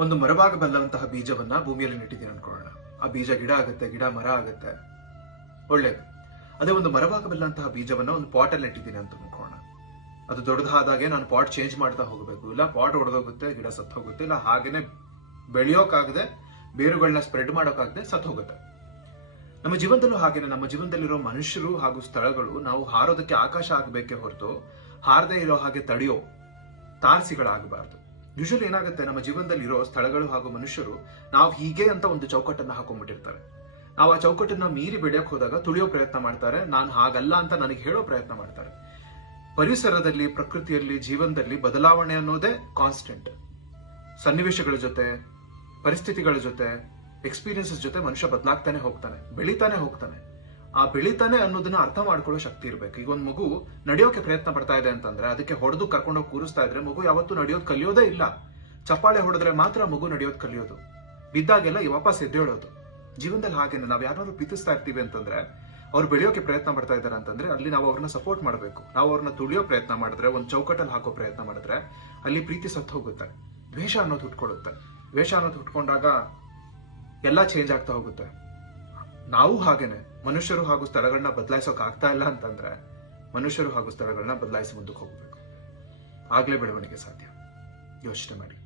ಒಂದು ಮರವಾಗಬಲ್ಲಂತಹ ಬೀಜವನ್ನ ಭೂಮಿಯಲ್ಲಿ ನೆಟ್ಟಿದ್ದೀನಿ ಅನ್ಕೊಳ್ಳೋಣ. ಆ ಬೀಜ ಗಿಡ ಆಗುತ್ತೆ, ಗಿಡ ಮರ ಆಗುತ್ತೆ, ಒಳ್ಳೇದು. ಅದೇ ಒಂದು ಮರವಾಗಬಲ್ಲಂತಹ ಬೀಜವನ್ನ ಒಂದು ಪಾಟ್ ಅಲ್ಲಿ ನೆಟ್ಟಿದ್ದೀನಿ ಅಂತ ಅನ್ಕೊಳ್ಳೋಣ. ಅದು ದೊಡ್ಡದಾದಾಗೆ ನಾನು ಪಾಟ್ ಚೇಂಜ್ ಮಾಡ್ತಾ ಹೋಗಬೇಕು. ಇಲ್ಲ ಪಾಟ್ ಒಡೆದೋಗುತ್ತೆ, ಗಿಡ ಸತ್ತು ಹೋಗುತ್ತೆ, ಇಲ್ಲ ಹಾಗೇನೆ ಬೆಳೆಯೋಕಾಗದೆ, ಬೇರುಗಳನ್ನ ಸ್ಪ್ರೆಡ್ ಮಾಡೋಕಾಗದೆ ಸತ್ತು ಹೋಗುತ್ತೆ. ನಮ್ಮ ಜೀವನದಲ್ಲೂ ಹಾಗೇನೆ, ನಮ್ಮ ಜೀವನದಲ್ಲಿರೋ ಮನುಷ್ಯರು ಹಾಗೂ ಸ್ಥಳಗಳು ನಾವು ಹಾರೋದಕ್ಕೆ ಆಕಾಶ ಆಗಬೇಕೇ ಹೊರತು ಹಾರದೇ ಇರೋ ಹಾಗೆ ತಡೆಯೋ ತಾರಸಿಗಳಾಗಬಾರ್ದು. ಯೂಶಲಿ ಏನಾಗುತ್ತೆ, ನಮ್ಮ ಜೀವನದಲ್ಲಿರೋ ಸ್ಥಳಗಳು ಹಾಗೂ ಮನುಷ್ಯರು ನಾವು ಹೀಗೆ ಅಂತ ಒಂದು ಚೌಕಟ್ಟನ್ನ ಹಾಕೊಂಡ್ಬಿಟ್ಟಿರ್ತಾರೆ. ನಾವು ಆ ಚೌಕಟ್ಟನ್ನ ಮೀರಿ ಬೆಳೆಯಕ್ ಹೋದಾಗ ತುಳಿಯೋ ಪ್ರಯತ್ನ ಮಾಡ್ತಾರೆ, ನಾನು ಹಾಗಲ್ಲ ಅಂತ ನನಗೆ ಹೇಳೋ ಪ್ರಯತ್ನ ಮಾಡ್ತಾರೆ. ಪರಿಸರದಲ್ಲಿ, ಪ್ರಕೃತಿಯಲ್ಲಿ, ಜೀವನದಲ್ಲಿ ಬದಲಾವಣೆ ಅನ್ನೋದೇ ಕಾನ್ಸ್ಟೆಂಟ್. ಸನ್ನಿವೇಶಗಳ ಜೊತೆ, ಪರಿಸ್ಥಿತಿಗಳ ಜೊತೆ, ಎಕ್ಸ್ಪೀರಿಯನ್ಸಸ್ ಜೊತೆ ಮನುಷ್ಯ ಬದಲಾಗ್ತಾನೆ ಹೋಗ್ತಾನೆ, ಬೆಳಿತಾನೆ ಹೋಗ್ತಾನೆ. ಆ ಬೆಳಿತಾನೆ ಅನ್ನೋದನ್ನ ಅರ್ಥ ಮಾಡ್ಕೊಳ್ಳೋ ಶಕ್ತಿ ಇರಬೇಕು. ಈಗ ಒಂದು ಮಗು ನಡೆಯೋಕೆ ಪ್ರಯತ್ನ ಪಡ್ತಾ ಇದೆ ಅಂತಂದ್ರೆ ಅದಕ್ಕೆ ಹೊಡೆದು ಕರ್ಕೊಂಡೋಗಿ ಕೂರಿಸ್ತಾ ಇದ್ರೆ ಮಗು ಯಾವತ್ತೂ ನಡೆಯೋದು ಕಲಿಯೋದೇ ಇಲ್ಲ. ಚಪ್ಪಾಳೆ ಹೊಡೆದ್ರೆ ಮಾತ್ರ ಮಗು ನಡೆಯೋದು ಕಲಿಯೋದು, ಬಿದ್ದಾಗೆಲ್ಲ ವಾಪಸ್ ಎದ್ದೇಳೋದು. ಜೀವನದಲ್ಲಿ ಹಾಗೇನೆ, ನಾವ್ ಯಾರು ಪ್ರೀತಿಸ್ತಾ ಇರ್ತೀವಿ ಅಂತಂದ್ರೆ, ಅವ್ರು ಬೆಳೆಯೋಕೆ ಪ್ರಯತ್ನ ಪಡ್ತಾ ಇದಾರೆ ಅಂತಂದ್ರೆ ಅಲ್ಲಿ ನಾವು ಅವ್ರನ್ನ ಸಪೋರ್ಟ್ ಮಾಡಬೇಕು. ನಾವು ಅವ್ರನ್ನ ತುಳಿಯೋ ಪ್ರಯತ್ನ ಮಾಡಿದ್ರೆ, ಒಂದು ಚೌಕಟ್ಟಲ್ಲಿ ಹಾಕೋ ಪ್ರಯತ್ನ ಮಾಡಿದ್ರೆ ಅಲ್ಲಿ ಪ್ರೀತಿ ಸತ್ತು ಹೋಗುತ್ತೆ, ದ್ವೇಷ ಅನ್ನೋದು ಹುಟ್ಕೊಳ್ಳುತ್ತೆ. ದ್ವೇಷ ಅನ್ನೋದು ಹುಟ್ಕೊಂಡಾಗ ಎಲ್ಲ ಚೇಂಜ್ ಆಗ್ತಾ ಹೋಗುತ್ತೆ. ನಾವು ಹಾಗೇನೆ ಮನುಷ್ಯರು ಹಾಗೂ ಸ್ಥಳಗಳನ್ನ ಬದಲಾಯಿಸೋಕ್ ಆಗ್ತಾ ಇಲ್ಲ ಅಂತಂದ್ರೆ ಮನುಷ್ಯರು ಹಾಗೂ ಸ್ಥಳಗಳನ್ನ ಬದಲಾಯಿಸಿ ಮುಂದಕ್ಕೆ ಹೋಗ್ಬೇಕು. ಆಗ್ಲೇ ಬೆಳವಣಿಗೆ ಸಾಧ್ಯ. ಯೋಚನೆ ಮಾಡಿ.